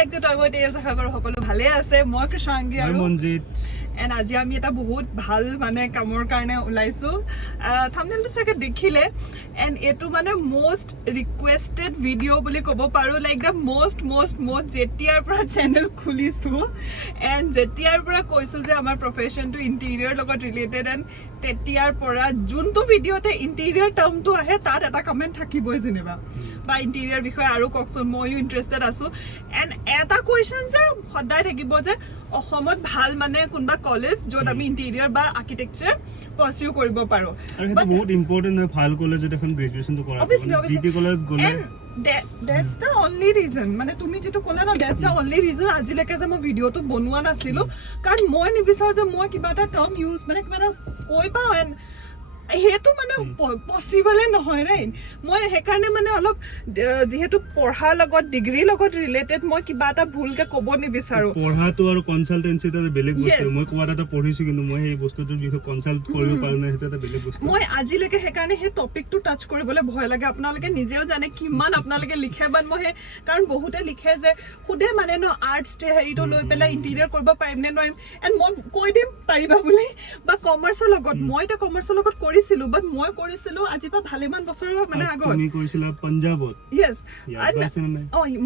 Back to toy tales. আশা কৰোঁ সকলো ভালে আছে। মই কৃষাংগী আৰু মনজিত। এণ্ড আজি আমি এটা বহুত ভাল মানে কামৰ কাৰণে ওলাইছোঁ। থাম্বনেইলটো চাগে দেখিলে। এণ্ড এইটো মানে মষ্ট ৰিকুৱেষ্টেড ভিডিঅ' বুলি ক'ব পাৰোঁ। লাইক দ্য মষ্ট যেতিয়াৰ পৰা চেনেল খুলিছোঁ এণ্ড যেতিয়াৰ পৰা কৈছোঁ যে আমাৰ প্ৰফেশ্যনটো ইণ্টেৰিয়ৰ লগত ৰিলেটেড এণ্ড তেতিয়াৰ পৰা যোনটো ভিডিঅ'তে ইণ্টেৰিয়ৰ টাৰ্মটো আহে তাত এটা কমেণ্ট থাকিবই যেনিবা বা ইণ্টেৰিয়ৰ বিষয়ে আৰু কওকচোন, ময়ো ইণ্টাৰেষ্টেড আছোঁ। এণ্ড এটা কুৱেশ্যন যে সদায় থাকিব যে অসমত ভাল মানে কোনোবা কলেজ য'ত আমি ইণ্টেৰিয়ৰ বা আৰ্কিটেকচাৰ পাৰ্চিউ কৰিব পাৰোঁ। আৰু সেইটো বহুত ইম্পৰ্টেণ্ট হয়, ভাল কলেজত এখন গ্ৰেজুৱেশ্যনটো কৰা। যিটি কলেজত গ'লে that's the only reason মানে তুমি যেটো ক'লা ন, that's the only reason আজিলৈকে যে মই ভিডিঅ'টো বনোৱা নাছিলোঁ। কাৰণ মই নিবিচাৰোঁ যে মই কিবা এটা টাৰ্ম ইউজ মানে কিবা এটা কৈ পাওঁ এণ্ড সেইটো মানে পচিবলে নহয় ৰাইট। মই সেইকাৰণে মানে অলপ যিহেতু পঢ়াৰ লগত ডিগ্ৰীৰ লগত ৰিলেটেড মই কিবা এটা ভুলকে ক'ব নিবিচাৰোঁ। পঢ়াটো আৰু কনচালটেঞ্চি এটা বেলেগ বস্তু। মই ক'ৰবাত এটা পঢ়িছোঁ কিন্তু মই সেই বস্তুটোৰ বিষয়ে কনচাল্ট কৰিব পাৰোঁ নাই, সেইটো এটা বেলেগ বস্তু। মই আজিলৈকে সেইকাৰণে সেই টপিকটো টাচ কৰিবলৈ ভয় লাগে। আপোনালোকে নিজেও জানে কিমান আপোনালোকে লিখে, বাট মই সেই কাৰণ বহুতে লিখে যে সোধে মানে ন আৰ্টছ হেৰিটো লৈ পেলাই ইণ্টেৰিয়ৰ কৰিব পাৰিম নে নোৱাৰিম। এণ্ড মই কৈ দিম পাৰিবা বুলি। বা কমাৰ্চৰ লগত মই এতিয়া কমাৰ্চৰ লগত কৰিছিলোঁ, বাট মই কৰিছিলোঁ আজি পৰা ভালেমান বছৰৰ মানে আগত। তুমি কৰিছিলা পাঞ্জাবত? য়েছ।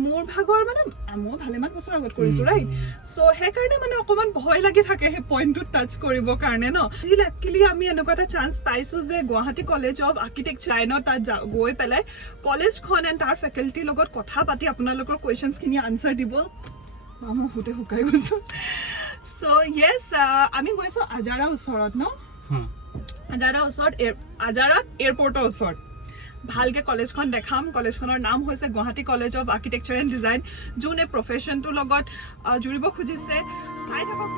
মোৰ ভাগৰ মানে মই ভালেমান বছৰ আগত কৰিছোঁ ৰাইট। চ' সেইকাৰণে মানে অকণমান ভয় লাগি থাকে সেই পইণ্টটোত টাচ কৰিবৰ কাৰণে ন। লাকিলি আমি এনেকুৱা এটা চান্স পাইছোঁ যে গুৱাহাটী কলেজ অফ আৰ্কিটেকচাৰ লাইনত তাত গৈ পেলাই কলেজখন এণ্ড তাৰ ফেকাল্টিৰ লগত কথা পাতি আপোনালোকৰ কুৱেশ্যনছখিনি আনচাৰ দিব। মই সুতে শুকাই গৈছোঁ। চ' য়েছ, আমি গৈছোঁ আজাৰা ওচৰত ন, আজাৰা ওচৰত আজাৰাত এয়াৰপৰ্টৰ ওচৰত। ভালকে কলেজখন দেখাম। কলেজখনৰ নাম হৈছে Guwahati college of architecture and design. যোনে প্ৰফেশ্যনটোৰ লগত জুৰিব খুজিছে চাই থাকক।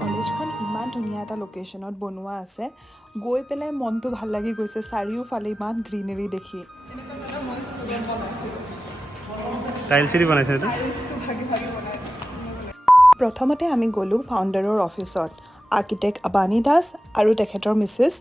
কলেজখন ইমান ধুনীয়া এটা লোকেশ্যনত বনোৱা আছে, গৈ পেলাই মনটো ভাল লাগি গৈছে চাৰিওফালে ইমান গ্ৰীনেৰী দেখি। টাইলছেদি বনাইছে এইটো? প্ৰথমতে আমি গ'লোঁ ফাউণ্ডাৰৰ অফিচত, আৰ্কিটেক্ট আবানী দাস আৰু তেখেতৰ মিছেছ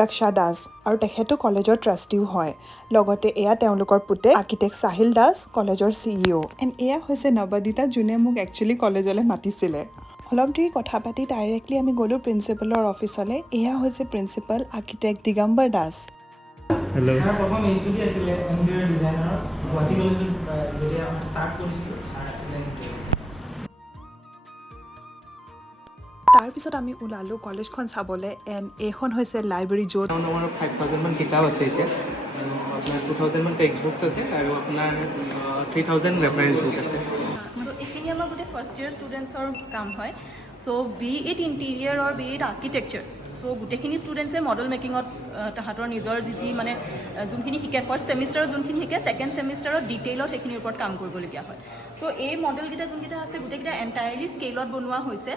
দক্ষা দাস, আৰু তেখেতো কলেজৰ ট্ৰাষ্টিও হয়। লগতে এয়া তেওঁলোকৰ পুতেক আৰ্কিটেক্ট চাহিল দাস, কলেজৰ CEO। এণ্ড এয়া হৈছে নৱদিতা, যোনে মোক একচুৱেলি কলেজলৈ মাতিছিলে। অলপ দেৰি কথা পাতি ডাইৰেক্টলি আমি গ'লোঁ প্ৰিন্সিপালৰ অফিচলৈ। এয়া হৈছে principal architect Digambar Das. Hello'. প্ৰথম এইচঅডি আছিলে ইণ্টেৰিয়ৰ ডিজাইনাৰ, গুৱাহাটী কলেজত যেতিয়া ষ্টাৰ্ট কৰিছিলোঁ ছাৰ আছিলে ইণ্টেৰিয়ৰ। তাৰপিছত আমি ওলালোঁ কলেজখন চাবলৈ। এণ্ড এইখন হৈছে লাইব্ৰেৰী, য'ত আমাৰ 5,000 মান কিতাপ আছে এতিয়া, আৰু আপোনাৰ 2,000 মান টেক্সট বুকছ আছে, আৰু আপোনাৰ 3,000 ৰেফাৰেঞ্চ বুক আছে। চ' এইখিনি আমাৰ গোটেই ফাৰ্ষ্ট ইয়েৰ ষ্টুডেণ্টছৰ কাম হয়। So' be it interior or be it architecture, so' গোটেইখিনি ষ্টুডেণ্টছে মডেল মেকিঙত তাহাঁতৰ নিজৰ যি মানে যোনখিনি শিকে ফাৰ্ষ্ট ছেমিষ্টাৰত যোনখিনি শিকে, ছেকেণ্ড ছেমিষ্টাৰত ডিটেইলত সেইখিনিৰ ওপৰত কাম কৰিবলগীয়া হয়। চ' এই মডেলকেইটা যোনকেইটা আছে গোটেইকেইটা এণ্টায়াৰলি স্কেলত বনোৱা হৈছে।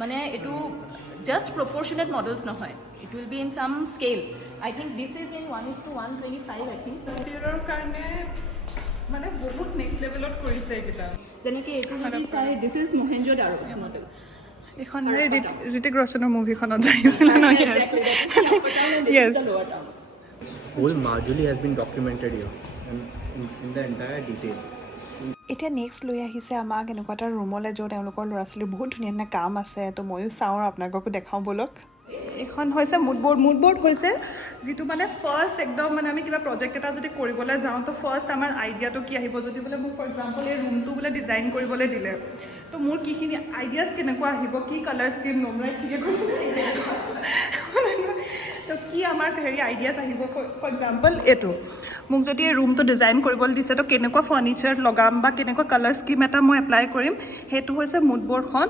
মানে এইটো জাষ্ট প্ৰপৰ্চনেট মডেলছ নহয়, it will be in some scale. I think this is in 1:125 I think. ইণ্টেৰিয়ৰৰ কাৰণে মানে বহুত নেক্সট লেভেলত কৰিছে এইকেইটা। যেনেকৈ এইটো যদি চাই, দিছ ইজ মহেঞ্জো-দাৰো মডেল। এইখন যে ঋতিক ৰোশনৰ মুভিখনত যাইছিলে ন। Yes. Whole Majuli has been documented here and in the entire detail. এতিয়া নেক্সট লৈ আহিছে আমাক এনেকুৱা এটা ৰুমলৈ, য'ত তেওঁলোকৰ ল'ৰা ছোৱালীৰ বহুত ধুনীয়া ধুনীয়া কাম আছে। তো ময়ো চাওঁ আৰু আপোনালোককো দেখাওঁ ব'লক। এইখন হৈছে মুড বৰ্ড হৈছে, যিটো মানে ফাৰ্ষ্ট একদম মানে আমি কিবা প্ৰজেক্ট এটা যদি কৰিবলৈ যাওঁ তো ফাৰ্ষ্ট আমাৰ আইডিয়াটো কি আহিব। যদি বোলে মোক ফৰ এক্সাম্পল এই ৰুমটো বোলে ডিজাইন কৰিবলৈ দিলে, তো মোৰ কিখিনি আইডিয়াছ কেনেকুৱা আহিব, কি কালাৰ স্কিম ল'ম, ৰাইট? ঠিকে কৈছে। তো কি আমাৰ হেৰি আইডিয়াছ আহিব। ফৰ এক্সাম্পল এইটো মোক যদি এই ৰুমটো ডিজাইন কৰিবলৈ দিছে, তো কেনেকুৱা ফাৰ্নিচাৰ লগাম বা কেনেকুৱা কালাৰ স্কিম এটা মই এপ্লাই কৰিম, সেইটো হৈছে মুড বৰ্ডখন।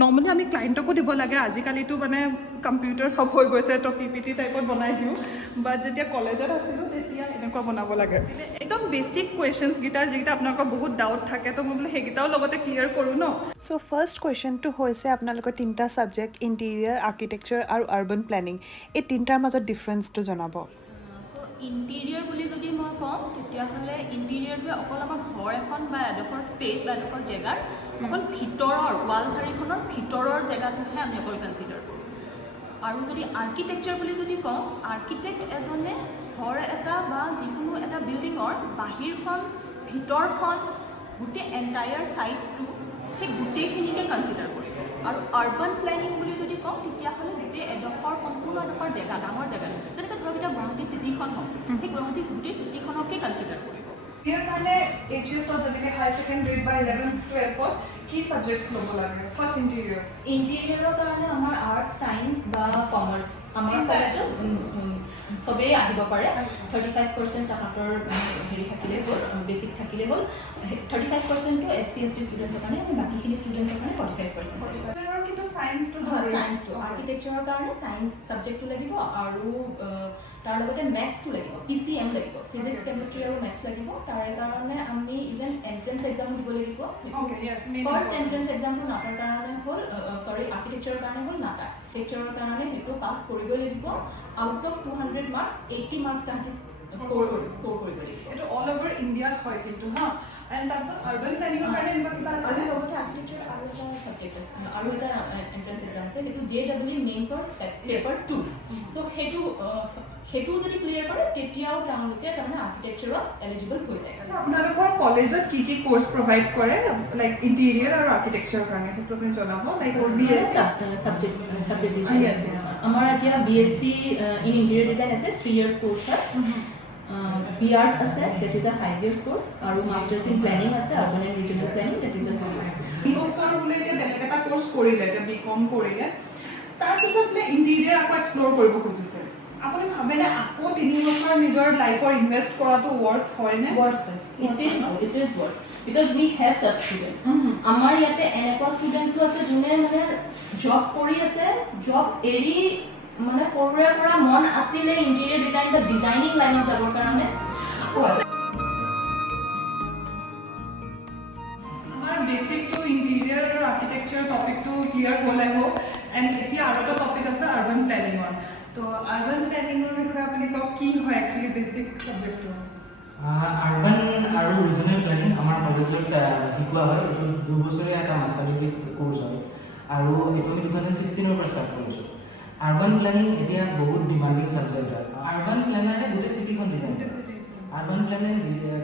নৰ্মেলি আমি ক্লাইণ্টকো দিব লাগে। আজিকালিতো মানে কম্পিউটাৰ চব হৈ গৈছে, তো PPT টাইপত বনাই দিওঁ। বাট যেতিয়া কলেজত আছিলোঁ তেতিয়া এনেকুৱা বনাব লাগে। একদম বেছিক কুৱেশ্যনছকেইটা যিকেইটা আপোনালোকৰ বহুত ডাউট থাকে, তো মই বোলে সেইকেইটাও লগতে ক্লিয়াৰ কৰোঁ ন। চ' ফাৰ্ষ্ট কুৱেশ্যনটো হৈছে আপোনালোকৰ 3টা ছাবজেক্ট, ইণ্টেৰিয়াৰ, আৰ্কিটেকচাৰ আৰু আৰ্বান প্লেনিং। এই 3টাৰ মাজত ডিফাৰেঞ্চটো জনাব। ইণ্টেৰিয়ৰ বুলি যদি মই কওঁ, তেতিয়াহ'লে ইণ্টেৰিয়ৰটোৱে অকল আমাৰ ঘৰ এখন বা এডোখৰ স্পেচ বা এডোখৰ জেগাৰ অকল ভিতৰৰ ৱাল চাৰিখনৰ ভিতৰৰ জেগাটোহে আমি অকল কনচিডাৰ কৰোঁ। আৰু যদি আৰ্কিটেকচাৰ বুলি যদি কওঁ, আৰ্কিটেক্ট এজনে ঘৰ এটা বা যিকোনো এটা বিল্ডিঙৰ বাহিৰখন ভিতৰখন গোটেই এণ্টায়াৰ ছাইটটো সেই গোটেইখিনিকে কনচিডাৰ কৰিব আৰু আৰ্বান প্লেনিং বুলি যদি কওঁ তেতিয়াহ'লে গোটেই সম্পূৰ্ণ এডোখৰ জেগা ডাঙৰ জেগা যেনেকৈ ধৰক এতিয়া গুৱাহাটী চিটিখন হওক সেই গুৱাহাটী গোটেই চিটিখনকে কনচিডাৰ কৰিব ইয়াৰ কাৰণে HS-ত যেনেকৈ হাই ছেকেণ্ডেৰী বা 11-12ত কি ছাবজেক্টছ ল'ব লাগে ফাৰ্ষ্ট ইণ্টেৰিয়ৰ ইণ্টেৰিয়ৰৰ কাৰণে আমাৰ আৰ্ট ছায়েন্স বা কমাৰ্চ আমাৰ কলেজত চবেই আহিব পাৰে 35% তাহাঁতৰ হেৰি থাকিলে হ'ল বেছিক থাকিলে হ'ল 35%টো SC/ST ষ্টুডেণ্টছৰ কাৰণে আৰু বাকীখিনি ষ্টুডেণ্টছৰ কাৰণে 45% কিন্তু ছায়েন্সটো ছায়েন্সটো আৰ্কিটেকচাৰৰ কাৰণে ছায়েন্স ছাবজেক্টটো লাগিব আৰু তাৰ লগতে মেথছটো লাগিব PCM লাগিব ফিজিক্স কেমেষ্ট্ৰি আৰু মেথছ লাগিব তাৰে কাৰণে আমি ইভেন এণ্ট্ৰেঞ্চ এক্সাম দিব লাগিব ফাৰ্ষ্ট এণ্ট্ৰেঞ্চ এক্সামটো নাটাৰ কাৰণে হ'ল আৰ্কিটেকচাৰৰ কাৰণে হ'ল নাটা আৰ্কিটেকচাৰৰ কাৰণে সেইটো পাছ কৰিবই লাগিব আউট অফ 200 মাৰ্কছ 80 মাৰ্কছ তাহাঁতি স্ক'ৰ কৰিব লাগিব এইটো অল অভাৰ ইণ্ডিয়াত হয় কিন্তু হা এণ্ড তাৰপিছত আৰ্বান প্লেনিঙৰ কাৰণে এনেকুৱা কিবা আছে আৰু লগতে আৰ্কিটেকচাৰ আৰু এটা ছাবজেক্ট আছে আৰু এটা এণ্ট্ৰেঞ্চ এক্সাম আছে সেইটো JEE মেইনছৰ পেপাৰ 2 চ' সেইটো যদি ক্লিয়াৰ কৰে তেতিয়াও তেওঁলোকে তাৰমানে আৰ্কিটেকচাৰত এলিজিবল হৈ যায় আপোনালোকৰ কলেজত কি কি কোৰ্চ প্ৰভাইড কৰে লাইক ইণ্টেৰিয়ৰ আৰু আৰ্কিটেকচাৰৰ কাৰণে সেইটো আপুনি জনাব লাইক ছাবজেক্ট আমাৰ এতিয়া BSc ইন ইণ্টেৰিয়ৰ ডিজাইন আছে 3 years কোৰ্চ হয় BArt আছে that is a 5 years course আৰু মাষ্টাৰ্ছ ইন প্লেনিং আছে urban and regional planning that is a 4 years course বছৰ বোলে এতিয়া বেলেগ এটা কোৰ্চ কৰিলে এতিয়া BCom কৰিলে তাৰপিছত বোলে ইণ্টেৰিয়ৰ আকৌ এক্সপ্ল'ৰ কৰিব খুজিছে আপুনি ভাবেনে আকৌ 3 বছৰ নিজৰ লাইফৰ ইনভেষ্ট কৰাটো ৱৰ্থ হয়নে it is worth because we have such students আমাৰ ইয়াতে এনেকুৱা ষ্টুডেণ্টছো আছে যোনে মানে জব কৰি আছে জব এৰি মানে সৰুৰে পৰা মন আছিলে ইণ্টেৰিয়ৰ ডিজাইন বা ডিজাইনিং লাইনত যাবৰ কাৰণে আমাৰ বেছিক টু ইণ্টেৰিয়ৰ আৰু আৰ্কিটেকচাৰ টপিকটো ক্লিয়াৰ হ'ল আহিব এণ্ড এতিয়া আৰু এটা টপিক আছে আৰ্বান প্লেনিঙৰ তো আৰ্বান প্লেনিঙৰ বিষয়ে আপুনি কওক কি হয় একচুৱেলি বেছিক ছাবজেক্টটো আৰ্বান আৰু ৰিজনেল প্লেনিং আমাৰ কলেজত শিকোৱা হয় এইটো 2 বছৰীয়া এটা মাষ্টাৰ কোৰ্চ হয় আৰু এইটো আমি 2016 পৰা ষ্টাৰ্ট কৰিছোঁ আৰ্বান প্লেনিং এতিয়া বহুত ডিমাণ্ডিং ছাবজেক্ট হয় আৰ্বান প্লেনাৰে গোটেই চিটিখন ডিজাইন কৰে আৰ্বান প্লেনিং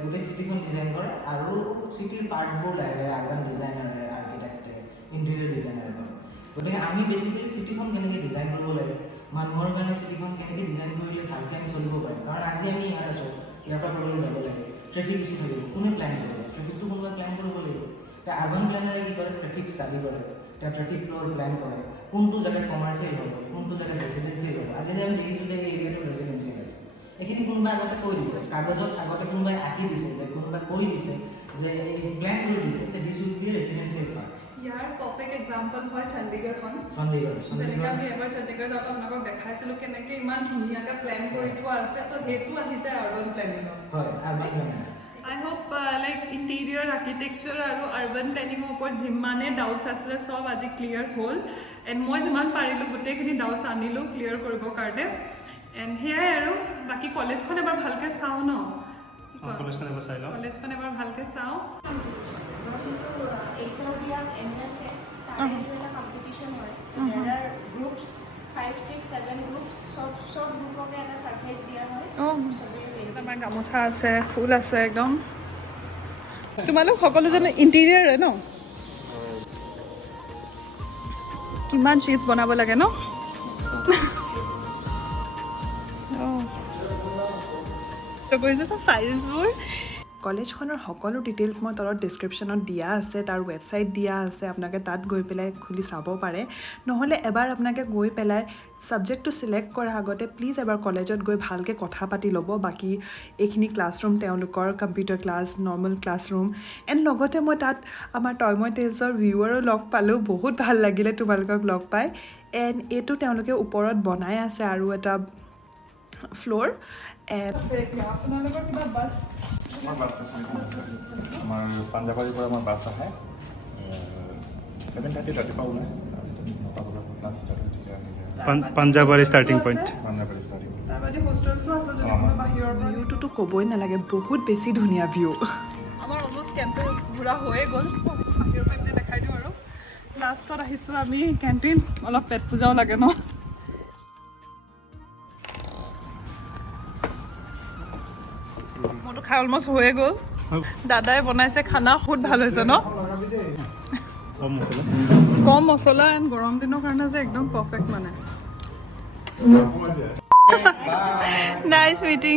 গোটেই চিটিখন ডিজাইন কৰে আৰু চিটিৰ পাৰ্টবোৰ লাগে আৰ্বান ডিজাইনাৰে আৰ্কিটেক্টে ইণ্টেৰিয়ৰ ডিজাইনাৰে কৰে গতিকে আমি বেছিকেলি চিটিখন কেনেকৈ ডিজাইন কৰিব লাগে মানুহৰ কাৰণে চিটিখন কেনেকৈ ডিজাইন কৰিলে ভালকৈ আমি চলিব পাৰিম কাৰণ আজি আমি ইয়াত আছোঁ ইয়াৰ পৰা ক'বলৈ যাব লাগে ট্ৰেফিক ইছ্যু থাকিব কোনে প্লেন কৰিব ট্ৰেফিকটো কোনোবাই প্লেন কৰিব লাগিব এতিয়া আৰ্বান প্লেনাৰে কি কৰে ট্ৰেফিক ষ্টাডি কৰে তেওঁ ট্ৰেফিক ফ্ল'ৰ প্লেন কৰে কোনটো জেগাত কমাৰ্চিয়েল হ'ব কোনটো জেগাত ৰেচিডেঞ্চিয়েল হ'ব আজি আমি দেখিছোঁ যে এই এৰিয়াটো ৰেচিডেঞ্চিয়েল আছে এইখিনি কোনোবাই আগতে কৈ দিছে কাগজত আগতে কোনোবাই আঁকি দিছে যে কোনোবাই কৈ দিছে যে এই প্লেন কৰি দিছে যে দিছ will be residential part year perfect example হয় চণ্ডীগড়খন চণ্ডীগড় যেনেকৈ আমি এবাৰ চণ্ডীগড় যাওঁতে আপোনালোকক দেখাইছিলোঁ কেনেকৈ ইমান ধুনীয়াকৈ প্লেন কৰি থোৱা আছে তো সেইটো আহিছে আৰ্বান প্লেনিঙত হয় আৰ্বান প্লেনিং আই হোপ লাইক ইণ্টেৰিয়ৰ আৰ্কিটেকচাৰ আৰু আৰ্বান প্লেনিঙৰ ওপৰত যিমানে ডাউটছ আছিলে চব আজি ক্লিয়াৰ হ'ল এণ্ড মই যিমান পাৰিলোঁ গোটেইখিনি ডাউটছ আনিলোঁ ক্লিয়াৰ কৰিবৰ কাৰণে এণ্ড সেয়াই আৰু বাকী কলেজখন এবাৰ ভালকৈ চাওঁ ন কলেজখন এবাৰ চাই লওঁ কলেজখন এবাৰ ভালকৈ চাওঁ কম্পিটিশ্যন হয় গ্ৰুপছ 5, 6, 7 গ্ৰুপছ চব গ্ৰুপকে এটা ছাৰপ্ৰাইজ দিয়া হয় আমাৰ গামোচা আছে ফুল আছে একদম তোমালোক সকলোজনে ইণ্টেৰিয়ৰে ন কিমান চিজ বনাব লাগে ন ফাইলছবোৰ কলেজখনৰ সকলো ডিটেইলছ মই তলত ডিছক্ৰিপশ্যনত দিয়া আছে তাৰ ৱেবছাইট দিয়া আছে আপোনালোকে তাত গৈ পেলাই খুলি চাব পাৰে নহ'লে এবাৰ আপোনালোকে গৈ পেলাই ছাবজেক্টটো ছিলেক্ট কৰাৰ আগতে প্লিজ এবাৰ কলেজত গৈ ভালকৈ কথা পাতি ল'ব বাকী এইখিনি ক্লাছৰুম তেওঁলোকৰ computer class normal classroom and লগতে মই তাত আমাৰ টয়ময় টেইলছৰ ভিউৱাৰো লগ পালোঁ বহুত ভাল লাগিলে তোমালোকক লগ পাই এণ্ড এইটো তেওঁলোকে ওপৰত বনাই আছে আৰু এটা ফ্ল'ৰ এণ্ড আপোনালোকৰ কিবা বাছ আমাৰ বাছ ফেচিলিটি আমাৰ পাঞ্জাবাৰীৰ পৰা আমাৰ বাছ আহে 7:30 ৰাতিপুৱা ওলায় 9টা বজাৰ পৰা ক্লাছ ষ্টাৰ্ট হয় তেতিয়া Panjabari starting point Panjabari starting তাৰ বাদে হোষ্টেলছো আছে যদি কোনোবা বাহিৰৰ পৰা ভিউটোতো ক'বই নালাগে বহুত বেছি ধুনীয়া ভিউ আমাৰ অলমষ্ট কেম্পাছ ঘূৰা হৈয়ে গ'ল বাহিৰৰ পৰা এতিয়া দেখাই দিওঁ আৰু লাষ্টত আহিছোঁ আমি কেণ্টিন অলপ পেট পূজাও লাগে ন মোৰতো খাই অলমষ্ট হৈয়ে গ'ল দাদাই বনাইছে খানা বহুত ভাল হৈছে ন কম মছলা এণ্ড গৰম দিনৰ কাৰণে যে একদম পাৰফেক্ট মানে নাইচ মিটিং